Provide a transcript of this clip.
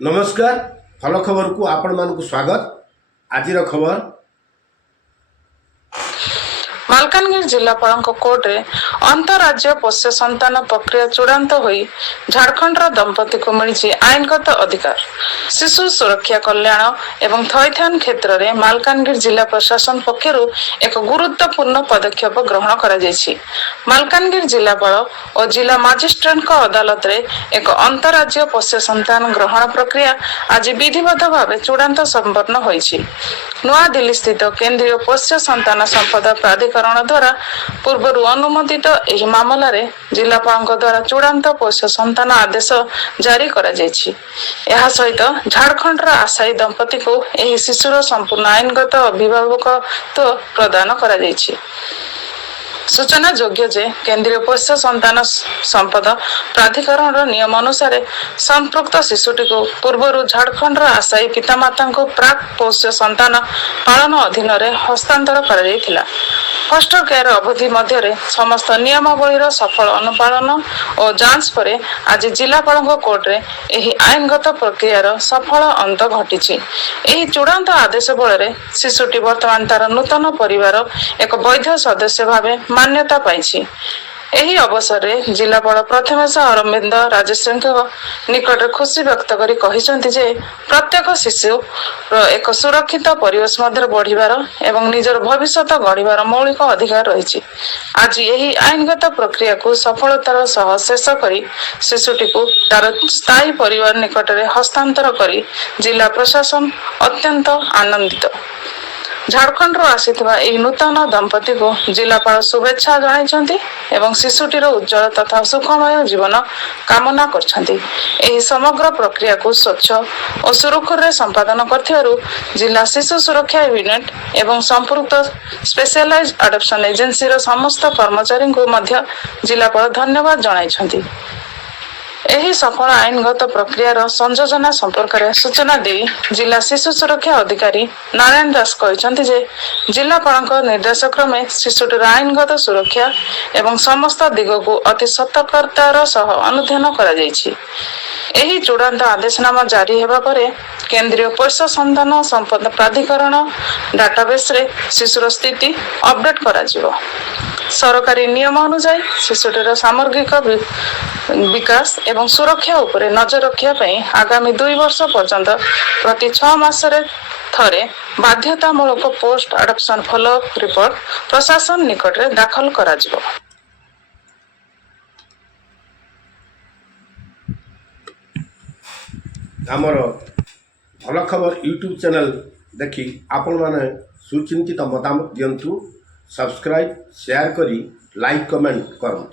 नमस्कार फल खबर को आपण मानक स्वागत। आज खबर मालकानगिरी जिलापाल कोर्ट रे अंतरराज्य पोष्य संतान प्रक्रिया चूड़ांत होई झारखंड दंपति को मिली आईनगत अधिकार। शिशु सुरक्षा कल्याण एवं थैथान क्षेत्र में मालकानगिरी जिला प्रशासन पक्षर एक गुरुत्वपूर्ण पदक्षेप ग्रहण करा जायछि। मालकानगिरी जिलापाल और जिला मजिस्ट्रेट अदालत रे एक अंतरराज्य पोष्य संतान ग्रहण प्रक्रिया आज विधिवत भाव चूड़ांत संपन्न होइछि। नवा दिल्ली स्थित केंद्रीय पोष्य संतान संपदा प्राधिकरण द्वारा पूर्व अनुमोदित एही मामला रे जिलापाल द्वारा चूड़ांत पोष्य संतान आदेश जारी करा जायछि। एहा सहित झारखंड आशायी दंपति को एही शिशुर संपूर्ण आईनगत अभिभावकत्व प्रदान करा जायछि। सूचना योग्य जे केंद्रीय पोष्य संतान संपद प्राधिकरण नियम अनुसार संपृक्त शिशुटी को पूर्व झारखंड आशायी पितामाता को प्राक पोष्य संतान पालन अधीन हस्तांतर कर फस्टर केयर अवधि मध्य समस्त नियमावलीर सफल अनुपालन और जांच पर आज जिलापाल कोर्ट रे एही आईनगत प्रक्रियार सफल अंत घटी। एही चूड़ांत आदेश बल शिशुटी वर्तमान तार नूतन परिवार एक वैध सदस्य भाव मान्यता पाई। एही अवसर रे जिलापाल प्रथमेश अरविंद राजश्री निकट खुशी व्यक्त करी कहिसंती जे प्रत्येक शिशु एक सुरक्षित परिवेश मध्य बढ़िबार एवं निजर भविष्यत गढ़िबार मौलिक अधिकार रही। आज यही आईनगत प्रक्रिया को सफलतार सह शेष करी शिशुटी को तार स्थायी परिवार निकट रे हस्तांतर करी जिला प्रशासन अत्यंत आनंदित। झारखंड आसीथिबा एही नूतन दंपति को जिलापाल शुभेच्छा जणाइछन्ति एवं शिशुटीर उज्जवल तथा सुखमय जीवन कामना करछन्ति। एही समग्र प्रक्रिया को स्वच्छ और सुरक्षित संपादन करथिबारु जिला शिशु सुरक्षा यूनिट एवं संपूर्ण स्पेशलाइज्ड अडॉप्शन एजेंसी रो समस्त कर्मचारी को मध्य जिलापाल धन्यवाद जणाइछन्ति। एही सफल आईनगत प्रक्रियार संयोजना संपर्क में सूचना दे जिला शिशु सुरक्षा अधिकारी नारायण दास कहते जे जिलापाल निर्देश क्रमे शिशुटीर आईनगत सुरक्षा एवं समस्त दिग को अति सतर्कतार सह अनुध्यान एही चूड़ांत आदेशनामा जारी हेबा परे केंद्रीय पोष्य संतान संपद प्राधिकरण डाटाबेस रे शिशुर स्थिति अपडेट करा जिवो। सरकारी नियम अनुसार शिशुटीर सामग्रिक विकास एवं सुरक्षा उपरे नजर रखिया पई आगामी 2 वर्ष पर्यंत प्रति 6 मास रे थरे बाध्यतामूलक पोस्ट अडॉप्शन फॉलोअप रिपोर्ट प्रशासन निकट रे दाखल करा जिवो। आमर भल खबर यूट्यूब चैनल देखि आपण माने सुचिंतित मतामत दियंतु। सब्सक्राइब शेयर करी लाइक कमेंट करंतु।